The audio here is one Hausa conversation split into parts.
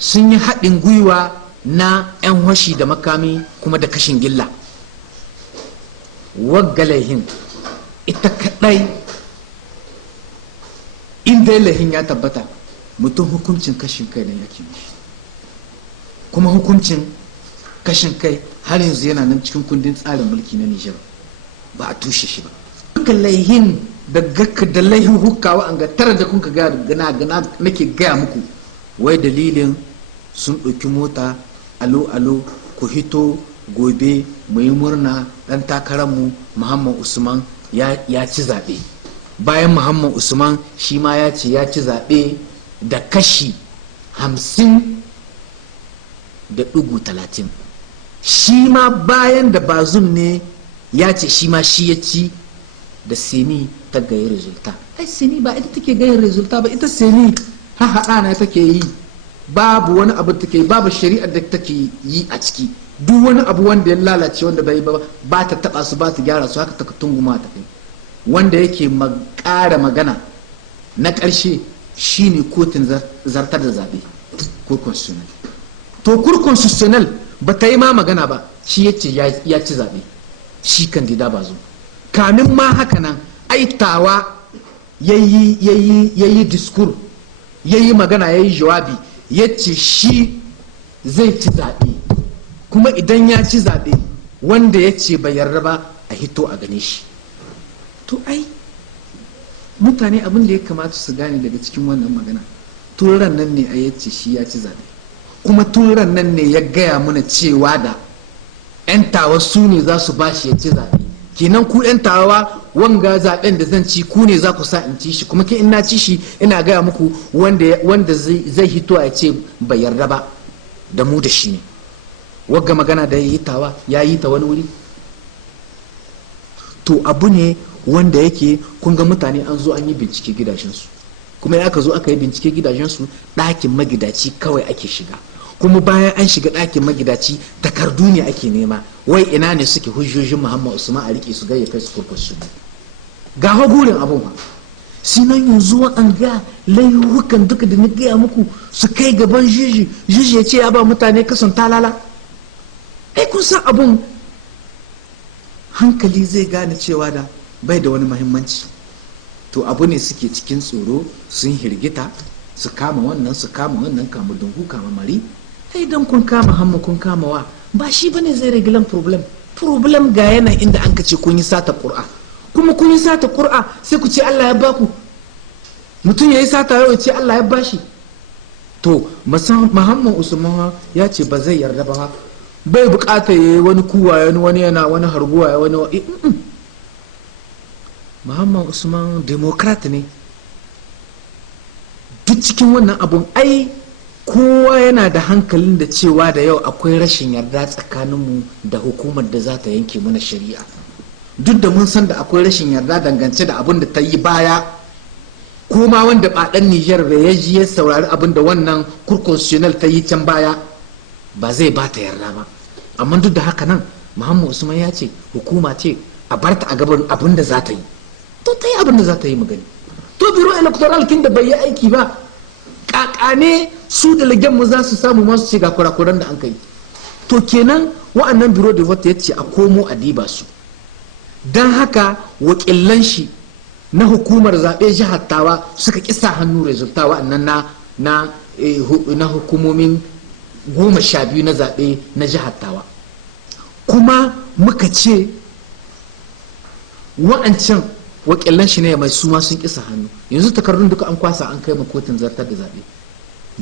sun yi haɗin gwiwa na 'yan hoshi da makami kuma da kashin gilla. Wagga laihin ita kaɗai inda laihin ya tabbata mutum hukuncin kashin kai ne yake mishi, kuma hukuncin kashin kai har yanzu yana nan cikin kundin tsarin mulki na Nijar ba a tushe shi ba. Duka laihin da laihin hukawa an ga tara da kun ka gana nake gaya muku wai dalilin sun ɗauki mota alo ku hito gobe mu yi murna ɗan takararmu Muhammad Usman ya ci zaɓe. Bayan Muhammad Usman shi ma ya ce ya ci zaɓe da kashi 50.30. Shi ma bayan da Bazum ne ya ce shi ma shi ya ci da Seni ta gayi resulta. Ai Seni ba ita take gayin resulta ba, ita Seni haɗa na take yi, babu wani abu take yi, babu shari'ar da take yi a ciki. Duk wani abu wanda ya lalace wanda bai ba ta taba su, ba ta gyara su, haka ta tunguma ta kai. Wanda yake ƙara magana na ƙarshe shine kotun zartar da zaɓe, Cour constitutionnel. To Cour constitutionnel ba ta yi ma magana ba, shi yace ya ci zaɓe, shi kandida Bazum. Kamin ma haka nan aitawa yayi discours, yayi magana, yayi jawabi, yace shi zai ci zaɓe, kuma idan ya ci zaɓe wanda ya ce bai yarda ba a hito a gane shi. To ai mutane abin da ya kamata su gane daga cikin wannan magana, turan nan ne a yace shi ya ci zaɓe, kuma turan nan ne ya gaya mana cewa da 'yan tawa su ne za su bashi ya ci zaɓe. Kenan ku 'yan tawa wanga zaɓen da zan ci ku ne za ku sa in ci shi, kuma ke in na ci shi ina gaya muku wanda zai hito a ce bai yarda ba da mu da shi ne. Wagga magana da ya yi ta wani wuri. To abu ne wanda yake kun ga mutane an zo an yi bincike gidajensu, kuma ya aka zo aka yi bincike gidajensu ɗakin magidaci kawai ake shiga, kuma bayan an shiga ɗakin magidaci takardu ne ake nema, wai ina ne suke hujjojin Muhammad Usman a rike su ga ya kai su kurkusu. Ga gurin abun ha sinan yanzu an ga laihukan duka da na gaya muku su kai gaban jiji ya ce ya ba mutane kasan talala. Ai kun san abun hankali zai gane cewa da bai da wani mahimmanci. To abu ne suke cikin tsoro, sun hirgita, su kama wannan kama dungu kama mari. Ai dan kun kama hamma kun kama wa ba shi bane zai regilan problem ga yana inda an ka ce kun yi sata qur'a, kuma kun yi sata qur'a sai ku ce Allah ya baku. Mutum yayi sata yau ce Allah ya bashi. To Muhammad Usman ya ce ba zai yarda ba, bai bukata yayi wani kuwa wani yana wani harguwa wani Muhammad Usman democrat ne. Duk cikin wannan abun ai kowa yana da hankalin da cewa da yau akwai rashin yarda tsakaninmu da hukumar da za ta yanke mana shari'a, duk da mun san da akwai rashin yarda dangance da abin da ta yi baya, kuma wanda baɗan Nijar da ya ji ya saurari abin da wannan Cour constitutionnel ta yi can baya ba zai ba ta yarda ba. Amma duk da haka nan Muhammad Usman ya ce hukuma ce a barta a gaban abin da za ta yi, to ta yi abin da za ta yi magani. To biro electoral kin da bai yi aiki ba, kakane su delegen mu za su samu masu ce ga kurakuran da an kai. To kenan wa'annan biro de vote ya ce a komo a diba su. Don haka wakilan shi na hukumar zaɓe jihar Tawa suka kisa hannu resulta wa'annan na hukumomin 12 na zaɓe na jihar Tawa. Kuma muka ce wa'ancan wakilan shi ne mai suma sun kisa hannu, yanzu takardun duka an kwasa an kai ma kotun zartar da zaɓe,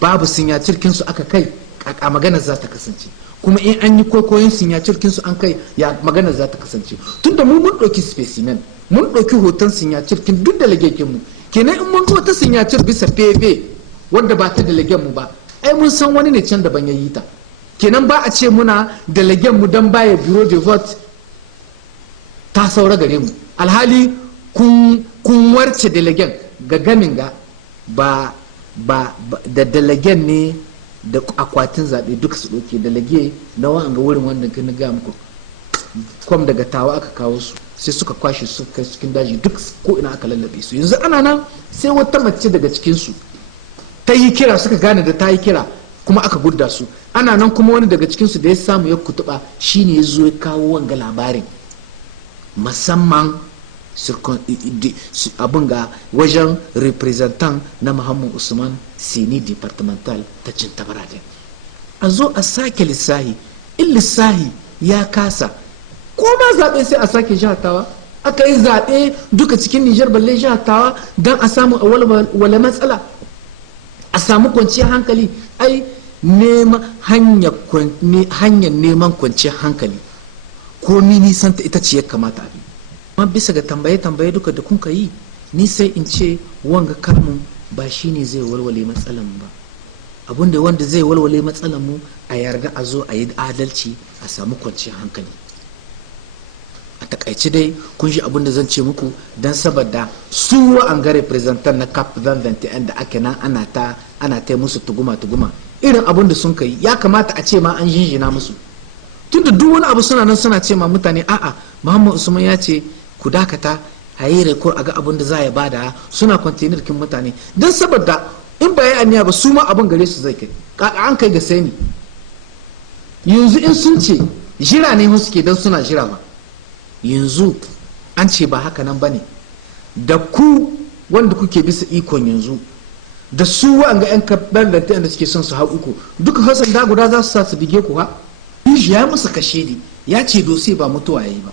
babu sinyacirkin su aka kai a maganar za ta kasance, kuma in an yi kokoyin sinyacirkin su an kai ya maganar za ta kasance. Tunda mu mun ɗauki specimen, mun ɗauki hoton sinyacirkin duk da lagekin mu, kenan in mun ta sinyacir bisa pv wanda ba ta da lagen mu ba, ai mun san wani ne can da ban yayi ta, kenan ba a ce muna da lagen mu dan baya bureau de vote ta saura gare mu, alhali kun warce delegen ga gamin ga ba da delegen ne da akwatin zaɓe duka su ɗauke delege na wa'anga wurin wannan kan ga muku kwam daga Tawa aka kawo su sai suka kwashe su kai cikin daji duk ko ina aka lallabe su. Yanzu ana nan sai wata mace daga cikin su ta yi kira, suka gane da ta yi kira kuma aka gudda su. Ana nan kuma wani daga cikinsu da ya samu ya kutuba shine ya zo ya kawo wanga labarin musamman abin ga wajen representant na Muhammad Usman sini departmental ta Cintabaraden. A zo a sake lissahi, in lissahi ya kasa ko ma zaɓe sai a sake jihatawa. Aka yi zaɓe duka cikin Nijar balle jihatawa don a samu a wala matsala, a samu kwanciyar hankali. Ai hanyar neman kwanciyar hankali ko nisanta ita ce ya kamata a bi. Amma bisa ga tambaye duka da kun yi, ni sai in ce wanga kamun ba shi ne zai walwale matsalan ba. Abinda wanda zai walwale matsalan mu a yarda a zo a yi adalci, a samu kwanciyar hankali. A takaice dai kun ji abinda zan ce muku, don saboda su an ga representant na CAP 2021 da ake nan ana ta musu tuguma irin abin da sun kai, ya kamata a ce ma an jinjina musu. Tunda duk wani abu suna nan suna ce ma mutane a'a Muhammad Usman ya ce ku dakata a yi rekor a ga abin da za ya bada, suna kwantenar kin mutane don saboda in ba ya aniya ba su ma abin gare su zai kai an kai ga sani. Yanzu in sun ce jira ne suke don suna jira ba, yanzu an ce ba haka nan ba ne, da ku wanda kuke bisa ikon yanzu da su wa'anga 'yan kaɓar da suke son su hau iko duka hasan da guda za su sa su bige ku ha. Ya musu kashe ne, ya ce dose ba mutuwa ya yi ba,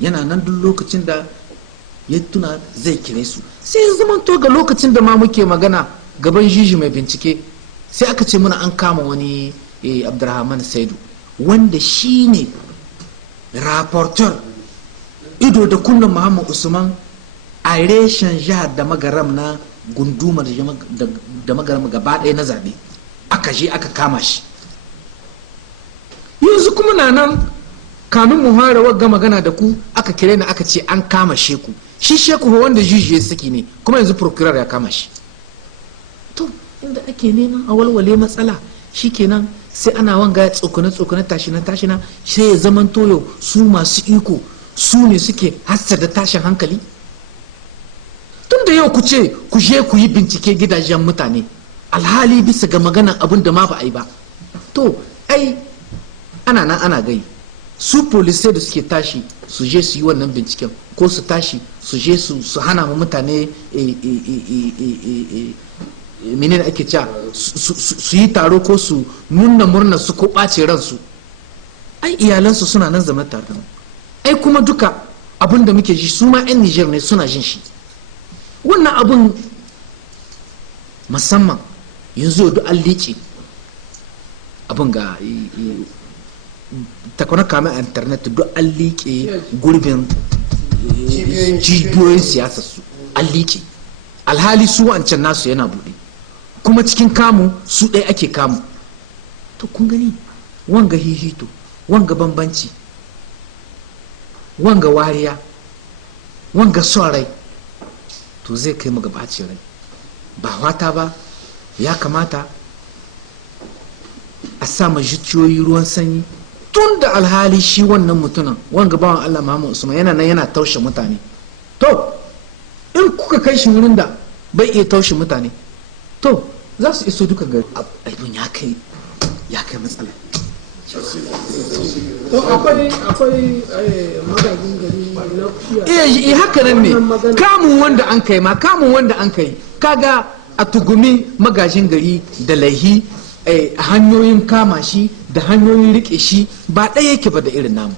yana nan duk lokacin da ya tuna zai kire su. Sai ya zama to ga lokacin da ma muke magana gaban jiji mai bincike, sai aka ce muna an kama wani Abdurrahman Saidu wanda shi ne rapporteur ido da kunnen Muhammad Usman a reshen jihar da magaram na gundumar da magaram gaba ɗaya na zaɓe. Aka je aka kama shi. Yanzu kuma na nan kanun muhara wagga magana da ku aka kire ni aka ce an kama sheku. Shi sheku wanda juji ya saki ne, kuma yanzu procurer ya kama shi. To inda ake neman a walwale matsala shikenan sai ana wanga tsokane tashina sai ya zaman toyo su masu iko su ne suke hassada tashin hankali. Tun da yau ku ce ku je ku yi bincike gidajen mutane alhali bisa ga maganan abin da ma ba a yi ba. To ai ana nan ana gai su polisai da suke tashi su je su yi wannan binciken ko su tashi su je su hana mu mutane menene ake cewa su yi taro ko su nuna murna su ko ɓace ransu. Ai iyalansu suna nan zama tare da mu. Ai kuma duka abin da muke ji su ma 'yan Nijar ne suna jin shi. Wannan abin musamman yanzu duk an liƙe abin ga takwanar kama internet duk an liƙe gurbin cibiyoyin siyasar su an liƙe, alhali su wancan nasu yana buɗe, kuma cikin kamu su ɗaya ake kamu. To kun gani wanga hihito, wanga bambanci, wanga wariya, wanga son rai, to zai kai mu ga bacin rai. Ba wata ba, ya kamata a sa ma zuciyoyi ruwan sanyi. Tun da alhali shi wannan mutumin wanga bawan Allah Muhammad Usman yana nan yana taushe mutane, to in kuka kai shi wurin da bai iya taushe mutane, to za su iso duka gari. Abin ya kai matsala. To akwai magajin gari na haka nan ne kamun wanda an kai kaga a tugumi magajin gari da laihi hanyoyin kama shi da hanyoyin rike shi ba ɗaya yake ba da irin namu,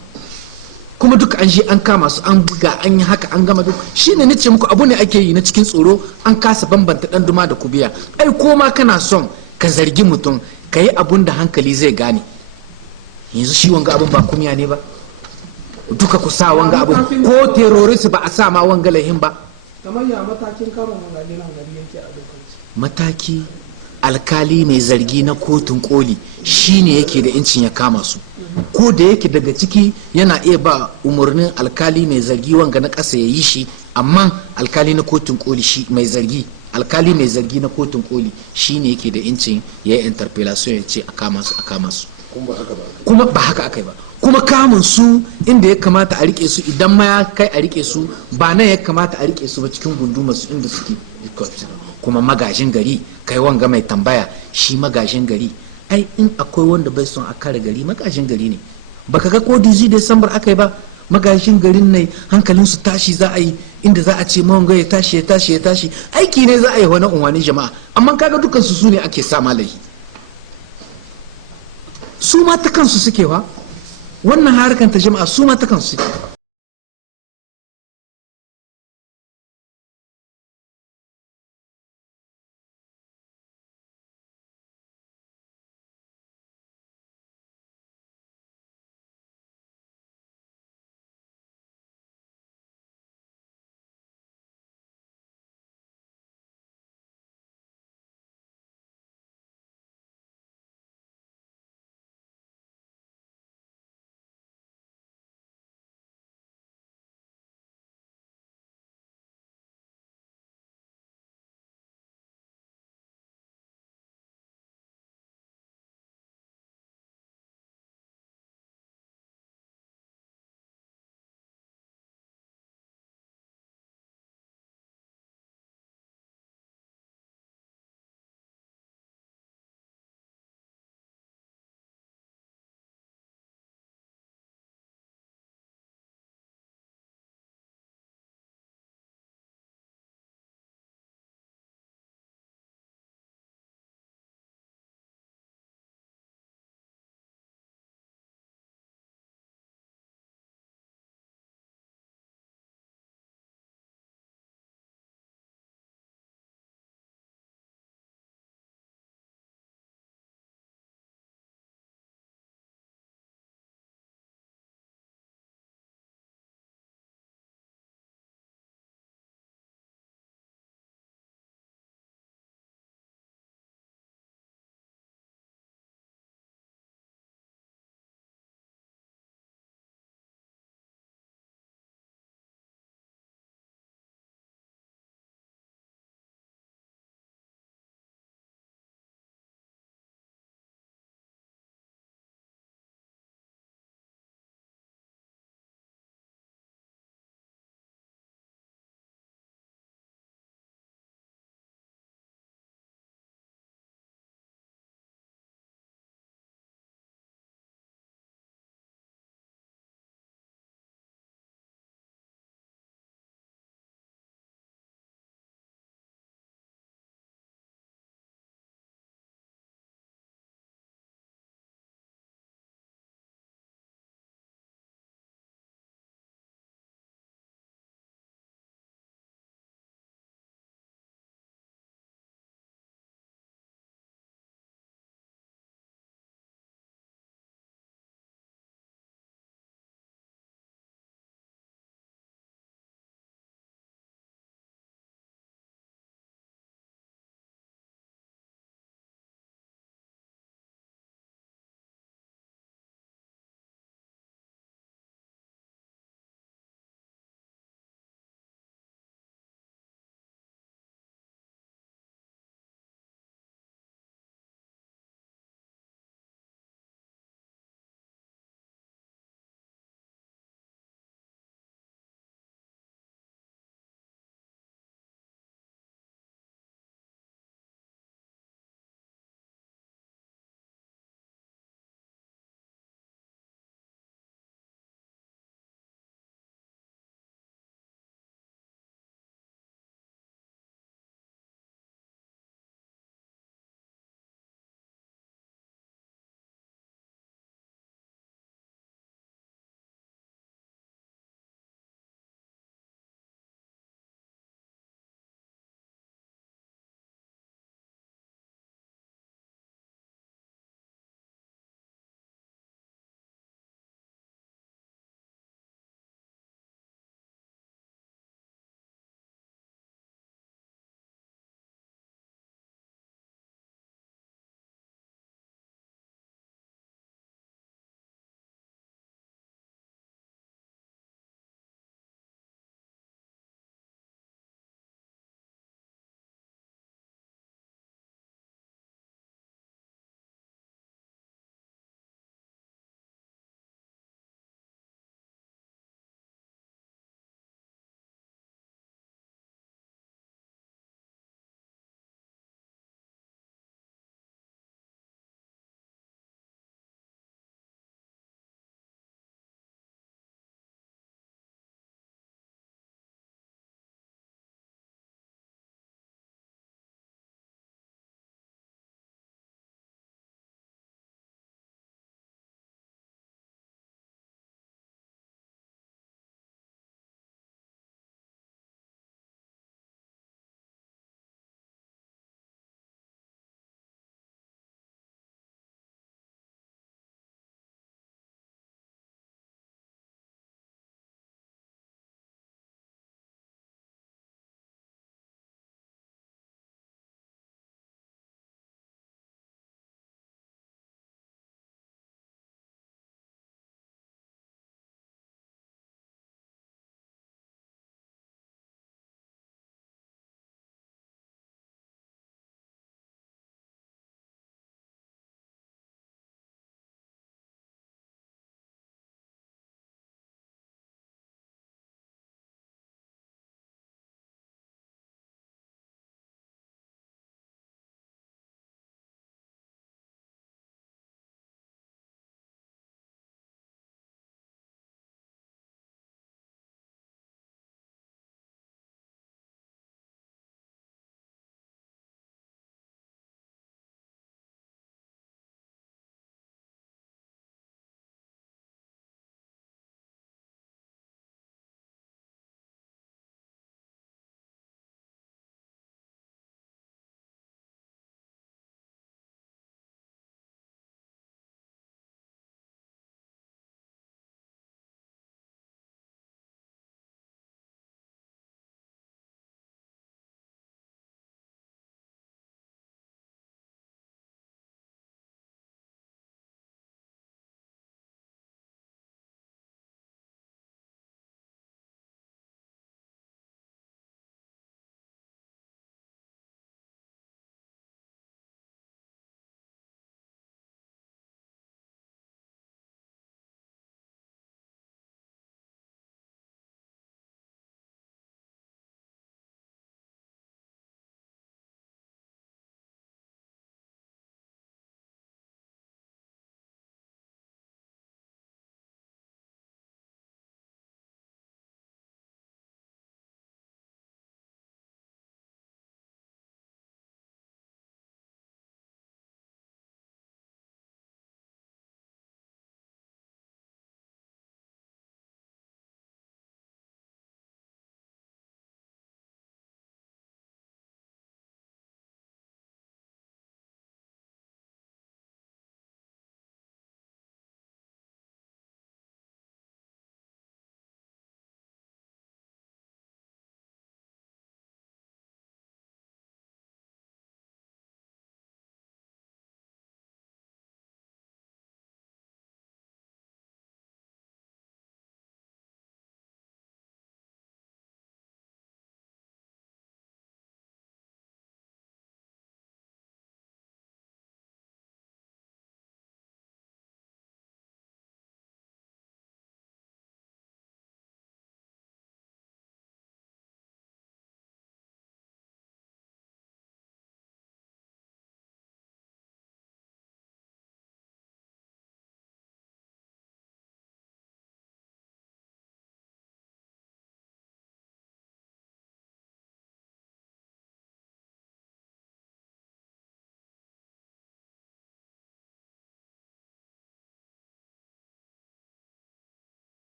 kuma duka an an kama su an buga an yi haka an gama duk shi ne nace muku abu ne ake yi na cikin tsoro, an kasa bambanta ɗan duma da kubiya. Ai ko ma kana son ka zargi mutum ka yi abun da hankali zai gane. Yanzu shi wanga abun ba kumiya ne ba, duka ku sa wanga abun ko terrorist ba a sa ma wanga lahin ba. Kamar ya matakin kama magajin gari yake a lokaci mataki alkali mai zargi na kotun koli shine yake da incin ya kama su, ko da yake daga ciki yana iya ba umarnin alkali mai zargi wanga na ƙasa ya yi shi, amma alkali na kotun koli shi mai zargi alkali mai zargi na kotun koli shine yake da incin ya yi interpellation ya ce a kama su kuma ba haka aka yi ba. Kuma kamun su inda ya kamata a rike su idan ma ya kai a rike su ba nan ya kamata a rike su ba cikin gunduma su inda suke. Kuma magajin gari kai wanga mai tambaya shi magajin gari ai in akwai wanda bai son a kare gari magajin gari ne. Baka ga ko dizi Desambar aka yi ba, magajin garin ne hankalin su tashi za a yi, inda za a ce mawanga ya tashi aiki ne za a yi wani unwani jama'a, amma kaga dukkan su ne ake sa malahi, su ma ta kansu suke wa wannan harkar ta jama'a, su ma ta kansu suke.